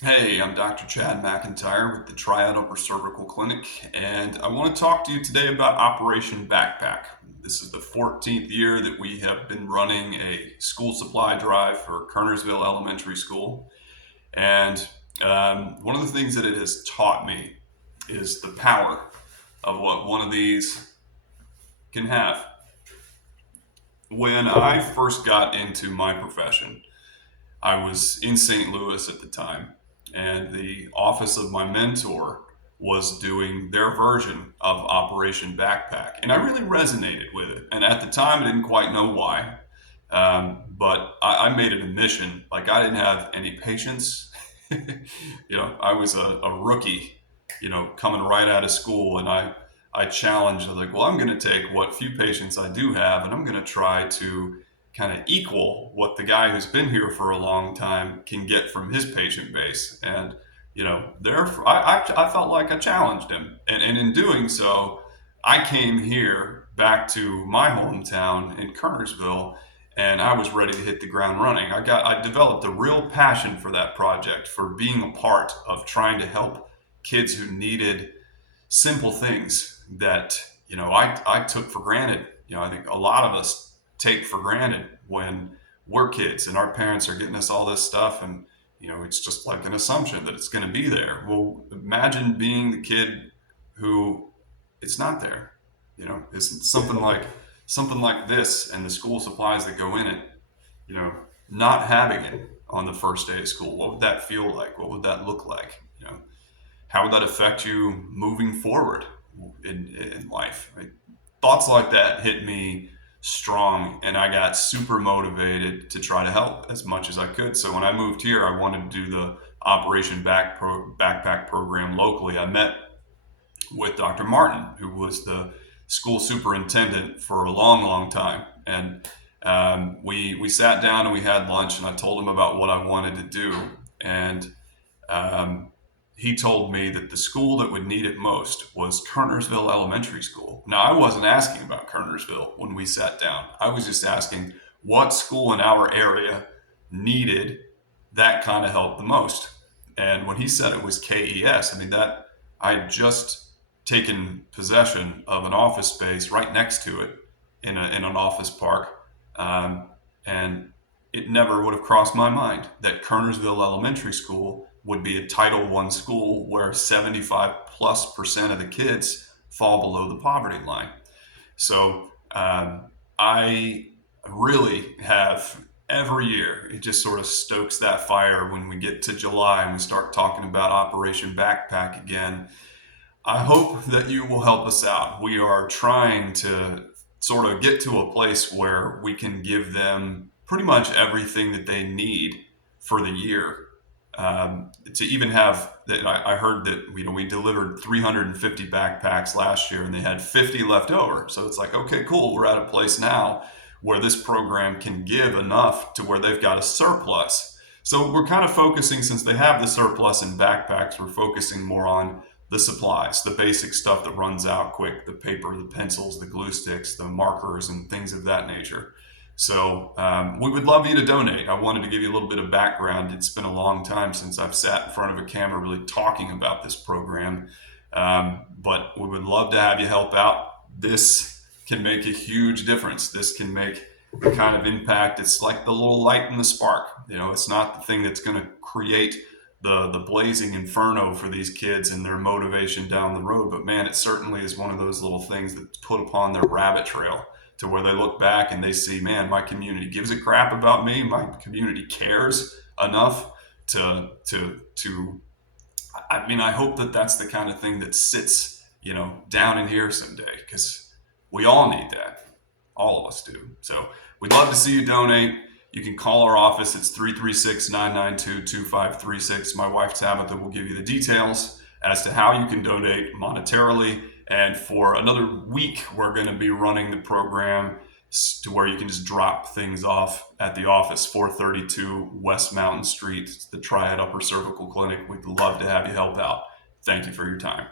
Hey, I'm Dr. Chad McIntyre with the Triad Upper Cervical Clinic, and I want to talk to you today about Operation Backpack. This is the 14th year that we have been running a school supply drive for Kernersville Elementary School. And one of the things that it has taught me is the power of what one of these can have. When I first got into my profession, I was in St. Louis at the time, and the office of my mentor was doing their version of Operation Backpack. And I really resonated with it. And at the time, I didn't quite know why. But I made it a mission. Like, I didn't have any patience. I was a rookie, coming right out of school. And I challenged, like, well, I'm going to take what few patients I do have, and I'm going to try to kind of equal what the guy who's been here for a long time can get from his patient base. And, I felt like I challenged him. And in doing so, I came here back to my hometown in Kernersville, and I was ready to hit the ground running. I developed a real passion for that project, for being a part of trying to help kids who needed simple things that I took for granted. I think a lot of us take for granted when we're kids and our parents are getting us all this stuff, and it's just like an assumption that it's going to be there. Well, imagine being the kid who it's not there. It's something like this, and the school supplies that go in it. You know, not having it on the first day of school. What would that feel like? What would that look like? How would that affect you moving forward in life? Right? Thoughts like that hit me strong, and I got super motivated to try to help as much as I could. So when I moved here, I wanted to do the Backpack program locally. I met with Dr. Martin, who was the school superintendent for a long, long time, and we sat down and we had lunch, and I told him about what I wanted to do, and um, he told me that the school that would need it most was Kernersville Elementary School. Now, I wasn't asking about Kernersville when we sat down. I was just asking what school in our area needed that kind of help the most. And when he said it was KES, I mean, that I had just taken possession of an office space right next to it in an office park. Um, and it never would have crossed my mind that Kernersville Elementary School would be a Title I school where 75+% of the kids fall below the poverty line. So I really have every year, it just sort of stokes that fire when we get to July and we start talking about Operation Backpack again. I hope that you will help us out. We are trying to sort of get to a place where we can give them pretty much everything that they need for the year. To even have that, I heard that we delivered 350 backpacks last year, and they had 50 left over. So it's like, okay, cool. We're at a place now where this program can give enough to where they've got a surplus. So we're kind of focusing, since they have the surplus in backpacks, we're focusing more on the supplies, the basic stuff that runs out quick, the paper, the pencils, the glue sticks, the markers, and things of that nature. So we would love you to donate. I wanted to give you a little bit of background. It's been a long time since I've sat in front of a camera really talking about this program, but we would love to have you help out. This can make a huge difference. This can make the kind of impact. It's like the little light in the spark. It's not the thing that's going to create the blazing inferno for these kids and their motivation down the road. But man, it certainly is one of those little things that's put upon their rabbit trail to where they look back and they see, man, my community gives a crap about me. My community cares enough to. I mean, I hope that that's the kind of thing that sits, down in here someday, because we all need that. All of us do. So we'd love to see you donate. You can call our office. It's 336-992-2536. My wife Tabitha will give you the details as to how you can donate monetarily. And for another week, we're going to be running the program to where you can just drop things off at the office, 432 West Mountain Street. It's the Triad Upper Cervical Clinic. We'd love to have you help out. Thank you for your time.